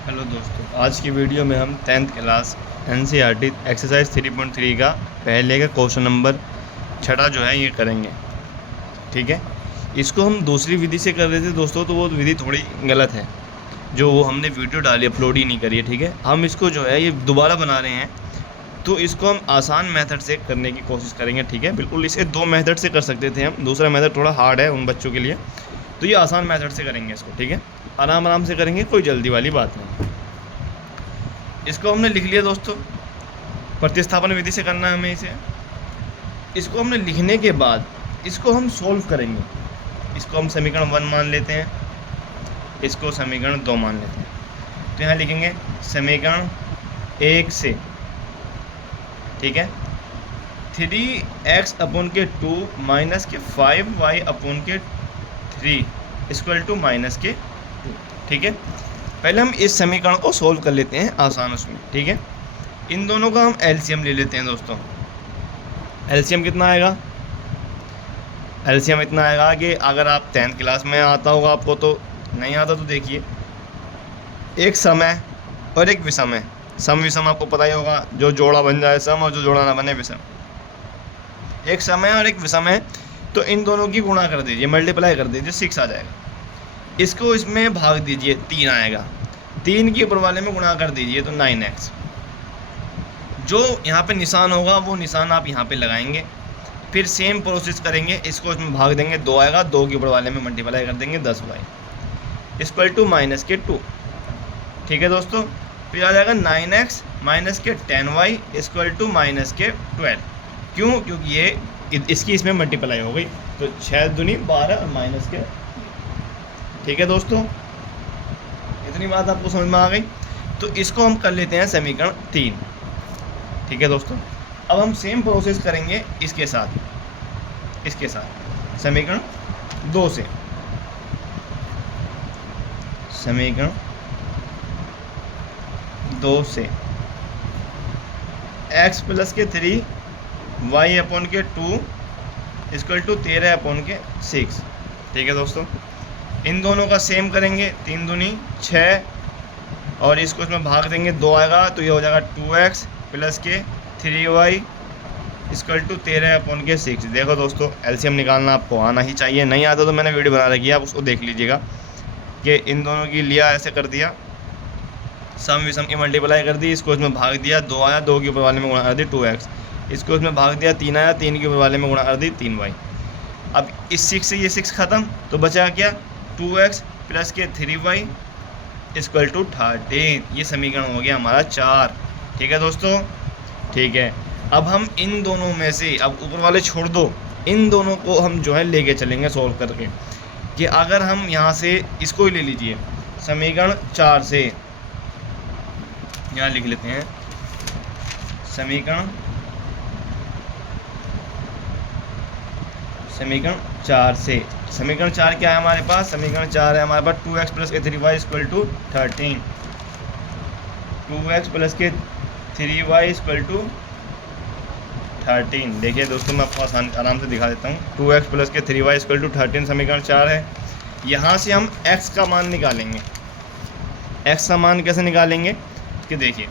Hello दोस्तों, आज की वीडियो में हम 10th क्लास NCERT एक्सरसाइज 3.3 का पहले का क्वेश्चन नंबर 6 जो है ये करेंगे। ठीक है, इसको हम दूसरी विधि से कर रहे थे दोस्तों, तो वो विधि थोड़ी गलत है। जो वो हमने वीडियो डाली अपलोड ही नहीं करी है। ठीक है, हम इसको जो है ये दोबारा बना रहे हैं, तो इसको हम आसान मेथड से करने की कोशिश करेंगे। ठीक है, बिल्कुल इसे 2 मेथड से कर सकते थे हम, दूसरा मेथड थोड़ा हार्ड है उन बच्चों के लिए, तो ये आसान मेथड से करेंगे इसको। ठीक है, आराम आराम से करेंगे, कोई जल्दी वाली बात नहीं। इसको हमने लिख लिया दोस्तों, प्रतिस्थापन विधि से करना है हमें इसे। इसको हमने लिखने के बाद इसको हम सोल्व करेंगे। इसको हम समीकरण 1 मान लेते हैं, इसको समीकरण 2 मान लेते हैं। तो यहाँ लिखेंगे समीकरण 1 से, ठीक है, 3x/2 माइनस के 5y/3 इक्वल टू -2। ठीक है, पहले हम इस समीकरण को सोल्व कर लेते हैं आसान उसमें। ठीक है, इन दोनों का हम एलसीएम ले लेते हैं दोस्तों। एलसीएम कितना आएगा? एलसीएम इतना आएगा कि अगर आप 10th क्लास में आता होगा आपको, तो नहीं आता तो देखिए, एक समय और एक विषम है। सम विषम आपको पता ही होगा, जो जोड़ा बन जाए सम और जो जोड़ा ना बने विषम। एक समय और एक विषम है, तो इन दोनों की गुणा कर दीजिए, मल्टीप्लाई कर दीजिए, 6 आ जाएगा। इसको इसमें भाग दीजिए, 3 आएगा। 3 के ऊपर वाले में गुणा कर दीजिए तो 9x। जो यहाँ पे निशान होगा वो निशान आप यहाँ पे लगाएंगे, फिर सेम प्रोसेस करेंगे। इसको इसमें भाग देंगे, 2 आएगा, 2 के ऊपर वाले में मल्टीप्लाई कर देंगे 10y इक्वल टू -2। ठीक है दोस्तों, फिर आ जाएगा 9x माइनस के 10y इक्वल टू -12। क्यों? क्योंकि ये इसकी इसमें मल्टीप्लाई हो गई, तो 6 दूनी 12 और -के। ठीक है दोस्तों, इतनी बात आपको समझ में आ गई। तो इसको हम कर लेते हैं समीकरण 3। ठीक है दोस्तों, अब हम सेम प्रोसेस करेंगे इसके साथ समीकरण 2 से। समीकरण 2 से x प्लस के 3 y/2 इक्वल टू 13/6। ठीक है दोस्तों, इन दोनों का सेम करेंगे, 3 दूनी 6 और इसको इसमें भाग देंगे, 2 आएगा, तो ये हो जाएगा 2x प्लस के 3y इक्वल टू 13/6। देखो दोस्तों, एलसीएम निकालना आपको आना ही चाहिए, नहीं आता तो मैंने वीडियो बना रखी है, आप उसको देख लीजिएगा कि इन दोनों की लिया, ऐसे कर दिया, सम विषम की मल्टीप्लाई कर दी, इसको इसमें भाग दिया, 2 आया, 2 के ऊपर वाले में गुणा कर दी 2x, इसको इसमें भाग दिया, 3 आया, 3 के ऊपर वाले में गुणा कर दी 3y। अब इस 6 से ये 6 ख़त्म, तो बचा क्या? 2x प्लस के 3y इक्वल टू 13। ये समीकरण हो गया हमारा 4। ठीक है दोस्तों, ठीक है। अब हम इन दोनों में से, अब ऊपर वाले छोड़ दो, इन दोनों को हम जो है लेके चलेंगे सोल्व करके, कि अगर हम यहाँ से इसको ही ले लीजिए, समीकरण 4 से, यहाँ लिख लेते हैं समीकरण 4 से। समीकरण 4 क्या है हमारे पास? समीकरण 4 है हमारे पास 2x प्लस के 3y equal to 13। 2x plus के 3y इक्वल टू 13। देखिए दोस्तों, मैं आपको आराम से दिखा देता हूँ। 2x प्लस के 3y इक्वल टू 13 समीकरण 4 है। यहाँ से हम x का मान निकालेंगे। x का मान कैसे निकालेंगे कि देखिए,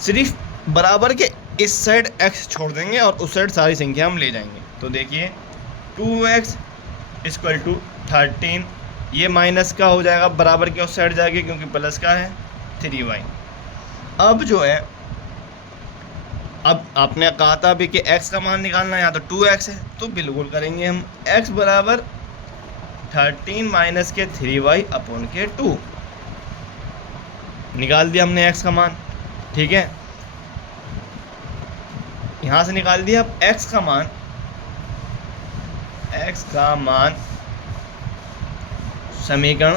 सिर्फ बराबर के इस साइड x छोड़ देंगे और उस साइड सारी संख्या हम ले जाएंगे। तो देखिए 2x इक्वल टू 13, ये माइनस का हो जाएगा, बराबर के उस साइड जाएगी क्योंकि प्लस का है 3y। अब जो है, अब आपने कहा था अभी कि x का मान निकालना है, यहाँ तो 2x है, तो बिल्कुल करेंगे हम x बराबर 13 माइनस के 3y/2 निकाल दिया हमने x का मान। ठीक है, यहाँ से निकाल दिया। अब x का मान समीकरण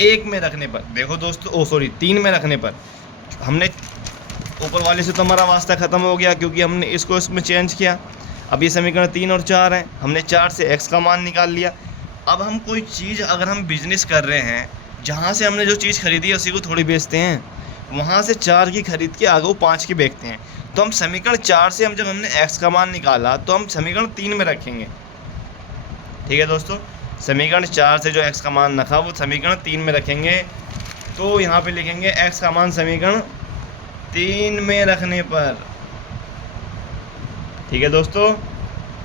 1 में रखने पर, देखो दोस्तों, 3 में रखने पर, हमने ऊपर वाले से तो हमारा वास्ता ख़त्म हो गया क्योंकि हमने इसको इसमें चेंज किया। अब ये समीकरण 3 और 4 हैं, हमने 4 से x का मान निकाल लिया। अब हम कोई चीज़, अगर हम बिजनेस कर रहे हैं, जहाँ से हमने जो चीज़ खरीदी है उसी को थोड़ी बेचते हैं, वहाँ से 4 की खरीद के आगे वो 5 की बेचते हैं। तो हम समीकरण 4 से जब हमने x का मान निकाला, तो हम समीकरण 3 में रखेंगे। ठीक है दोस्तों, समीकरण 4 से जो x का मान रखा वो समीकरण 3 में रखेंगे। तो यहाँ पे लिखेंगे x का मान समीकरण 3 में रखने पर। ठीक है दोस्तों,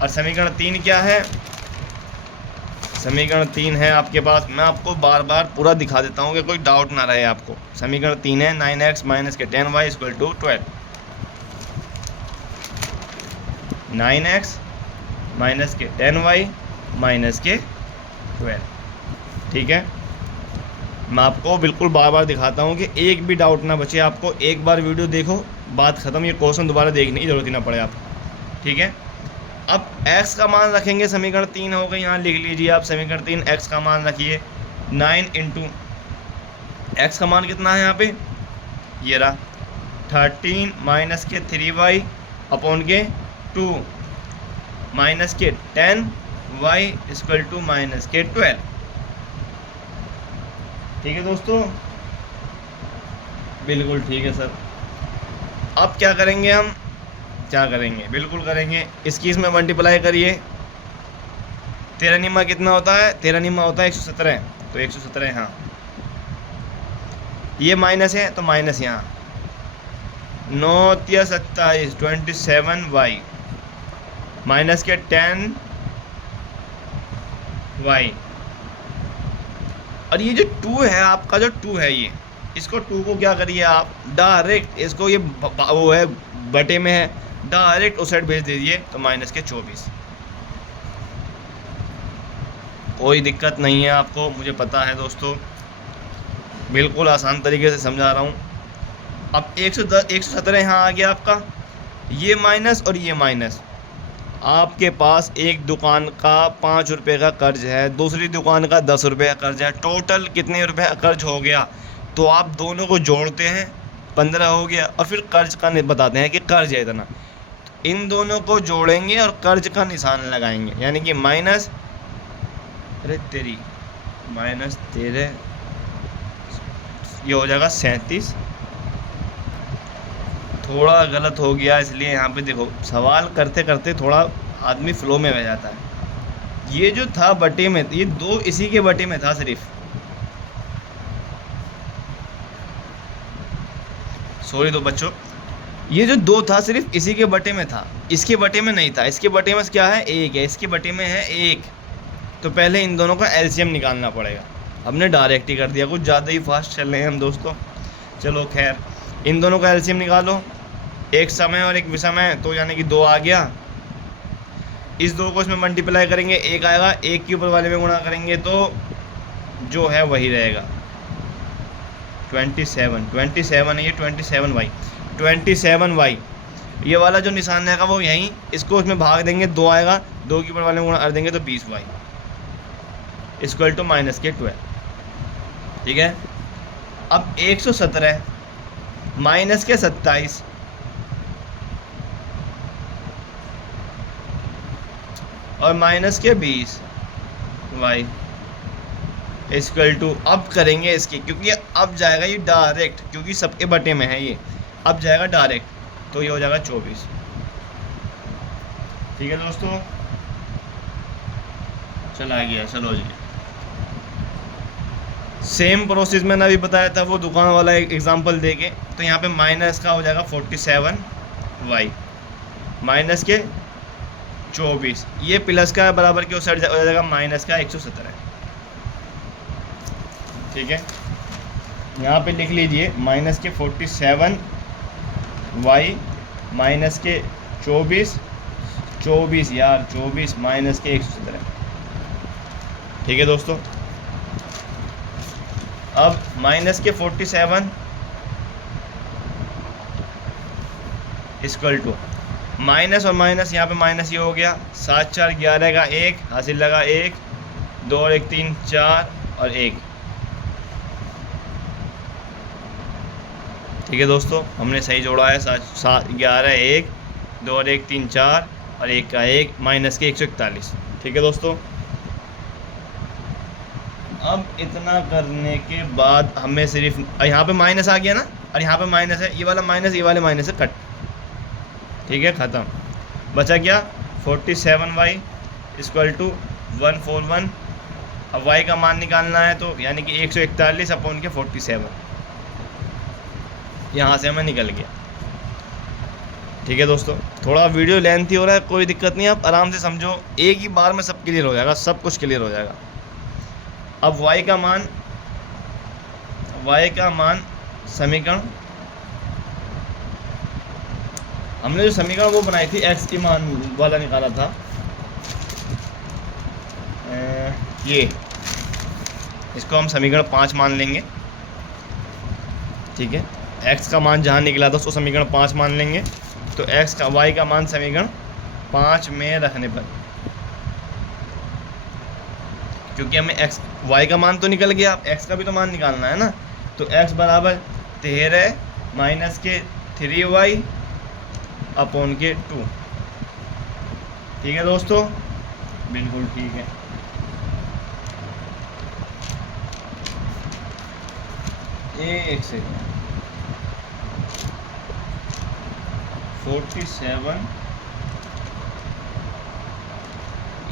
और समीकरण 3 क्या है? समीकरण 3 है आपके पास, मैं आपको बार बार पूरा दिखा देता हूँ कि कोई डाउट ना रहे आपको। समीकरण 3 है 9x माइनस के 10y equal to 12। 9x minus के 10y माइनस के 12। ठीक है, मैं आपको बिल्कुल बार बार दिखाता हूँ कि एक भी डाउट ना बचे आपको। एक बार वीडियो देखो, बात ख़त्म, ये क्वेश्चन दोबारा देखने की ज़रूरत ही ना पड़े आपको। ठीक है, अब x का मान रखेंगे, समीकरण 3 हो गई, यहाँ लिख लीजिए आप समीकरण 3। x का मान रखिए 9 इंटू x का मान कितना है यहाँ पे, ये रहा 13 माइनस के 3y अपॉन के 2 माइनस के 10y इक्वल टू माइनस के 12। ठीक है दोस्तों, बिल्कुल ठीक है सर। अब क्या करेंगे हम, क्या करेंगे, बिल्कुल करेंगे, इसकी इसमें मल्टीप्लाई करिए। 13 निमा कितना होता है, 13 निमा होता है 117, तो 117 हाँ, ये माइनस है तो माइनस यहाँ 9 या 27 27y माइनस के 10y। और ये जो 2 है आपका, जो 2 है ये, इसको 2 को क्या करिए आप, डायरेक्ट इसको, ये वो है बटे में है, डायरेक्ट उस साइड भेज दीजिए तो माइनस के 24। कोई दिक्कत नहीं है आपको, मुझे पता है दोस्तों, बिल्कुल आसान तरीके से समझा रहा हूँ। अब 117 यहाँ आ गया आपका, ये माइनस और ये माइनस। आपके पास एक दुकान का 5 रुपये का कर्ज है, दूसरी दुकान का 10 रुपये का कर्ज है, टोटल कितने रुपये का कर्ज हो गया, तो आप दोनों को जोड़ते हैं 15 हो गया, और फिर कर्ज का बताते हैं कि कर्ज है इतना। इन दोनों को जोड़ेंगे और कर्ज का निशान लगाएंगे, यानी कि माइनस, अरे तेरी माइनस 13, ये हो जाएगा 37। थोड़ा गलत हो गया, इसलिए यहाँ पे देखो सवाल करते करते थोड़ा आदमी फ्लो में रह जाता है। ये जो था बटे में, ये 2 इसी के बटे में था सिर्फ, सॉरी तो बच्चों, ये जो 2 था सिर्फ इसी के बटे में था, इसके बटे में नहीं था। इसके बटे में क्या है, 1 है, इसके बटे में है 1। तो पहले इन दोनों का एलसीएम निकालना पड़ेगा। हमने डायरेक्ट ही कर दिया, कुछ ज़्यादा ही फास्ट चल रहे हैं हम दोस्तों। चलो खैर, इन दोनों का एलसीएम निकालो, एक समय और एक विषमय, तो यानी कि 2 आ गया। इस 2 को इसमें मल्टीप्लाई करेंगे, 1 आएगा, 1 के ऊपर वाले में गुणा करेंगे तो जो है वही रहेगा 27 है, ये 27y 27y। ये वाला जो निशान रहेगा वो यहीं, इसको उसमें भाग देंगे, 2 आएगा, 2 के ऊपर वाले में गुणा कर देंगे तो 20y इक्वल टू माइनस के 12। ठीक है, अब 117 माइनस के 27 और माइनस के 20 y इक्वल टू, अब करेंगे इसकी, क्योंकि अब जाएगा ये डायरेक्ट, क्योंकि सबके बटे में है ये, अब जाएगा डायरेक्ट, तो ये हो जाएगा 24। ठीक है दोस्तों, चला गया। चलो जी, सेम प्रोसेस मैंने अभी बताया था वो दुकान वाला एक एग्जांपल देके, तो यहाँ पे माइनस का हो जाएगा 47y माइनस के 24, ये प्लस का बराबर के उस साइड हो जाएगा माइनस का 117। ठीक है, यहाँ पे लिख लीजिए माइनस के 47y माइनस के 24 यार 24 माइनस के 117। ठीक है दोस्तों, अब माइनस के 47 इक्वल टू माइनस और माइनस, यहाँ पे माइनस ये हो गया, 7 4 11 का 1 हासिल लगा, 1 2 और 1 3 4 और 1। ठीक है दोस्तों, हमने सही जोड़ा है, 7 11 1 2 और 1 3 4 और 1 का 1 माइनस के 141। ठीक है दोस्तों, अब इतना करने के बाद हमें सिर्फ, यहाँ पे माइनस आ गया ना, और यहाँ पे माइनस है, ये वाला माइनस ये वाले माइनस से कट। ठीक है, ख़त्म, बचा क्या 47y इक्वल टू 141 अब y का मान निकालना है तो यानी कि 141 अपॉन के 47, यहाँ से हमें निकल गया। ठीक है दोस्तों, थोड़ा वीडियो लेंथी हो रहा है, कोई दिक्कत नहीं, आप आराम से समझो, एक ही बार में सब क्लियर हो जाएगा, सब कुछ क्लियर हो जाएगा। अब y का मान समीकरण, हमने जो समीकरण वो बनाई थी x की मान वाला निकाला था, ये इसको हम समीकरण 5 मान लेंगे। ठीक है, x का मान जहाँ निकला था उसको समीकरण 5 मान लेंगे। तो y का मान समीकरण 5 में रखने पर, क्योंकि हमें y का मान तो निकल गया, x का भी तो मान निकालना है ना। तो x बराबर 13 माइनस के 3y अपॉन के 2। ठीक है दोस्तों, बिल्कुल ठीक है। एक सेकंड, 47,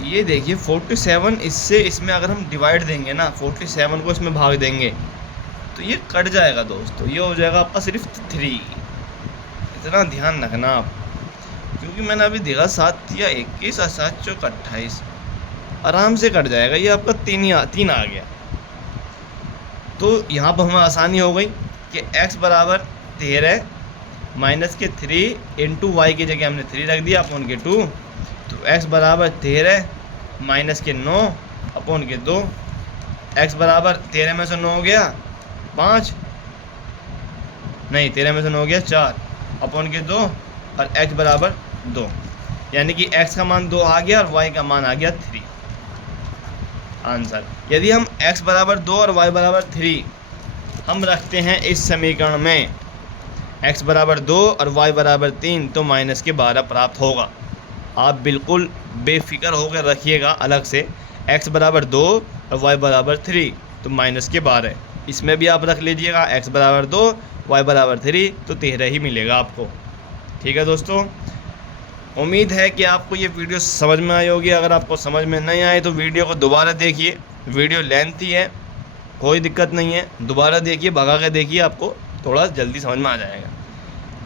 ये देखिए 47, इससे इसमें अगर हम डिवाइड देंगे ना, 47 को इसमें भाग देंगे तो ये कट जाएगा दोस्तों, ये हो जाएगा आपका सिर्फ 3। इतना ध्यान रखना आप, क्योंकि मैंने अभी देखा 7 या 21 और 7 चौक 28, आराम से कट जाएगा, ये आपका 3 आ गया। तो यहाँ पर हमें आसानी हो गई कि x बराबर 13 माइनस के 3 इंटू वाई की जगह हमने 3 रख दिया अपॉन के 2। तो x बराबर 13 माइनस के 9 अपॉन के 2। x बराबर 13 में से 9 हो गया 5, नहीं 13 में से 9 हो गया 4 अपॉन के 2, और x बराबर 2, यानी कि x का मान 2 आ गया और y का मान आ गया 3। आंसर, यदि हम x बराबर 2 और y बराबर 3 हम रखते हैं इस समीकरण में, x बराबर 2 और y बराबर 3, तो माइनस के 12 प्राप्त होगा। आप बिल्कुल बेफिक्र होकर रखिएगा अलग से, x बराबर 2 और y बराबर 3 तो माइनस के 12, इसमें भी आप रख लीजिएगा x बराबर 2 y बराबर 3 तो 13 ही मिलेगा आपको। ठीक है दोस्तों, उम्मीद है कि आपको ये वीडियो समझ में आई होगी। अगर आपको समझ में नहीं आए तो वीडियो को दोबारा देखिए, वीडियो लेंथी है, कोई दिक्कत नहीं है, दोबारा देखिए, भगा के देखिए, आपको थोड़ा जल्दी समझ में आ जाएगा।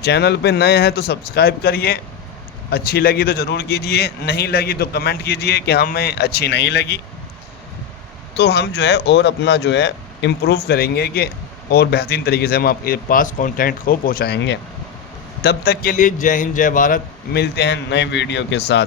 चैनल पे नए हैं तो सब्सक्राइब करिए, अच्छी लगी तो ज़रूर कीजिए, नहीं लगी तो कमेंट कीजिए कि हमें अच्छी नहीं लगी, तो हम जो है और अपना जो है इम्प्रूव करेंगे कि और बेहतरीन तरीके से हम आपके पास कंटेंट को पहुंचाएंगे। तब तक के लिए जय हिंद, जय भारत, मिलते हैं नए वीडियो के साथ।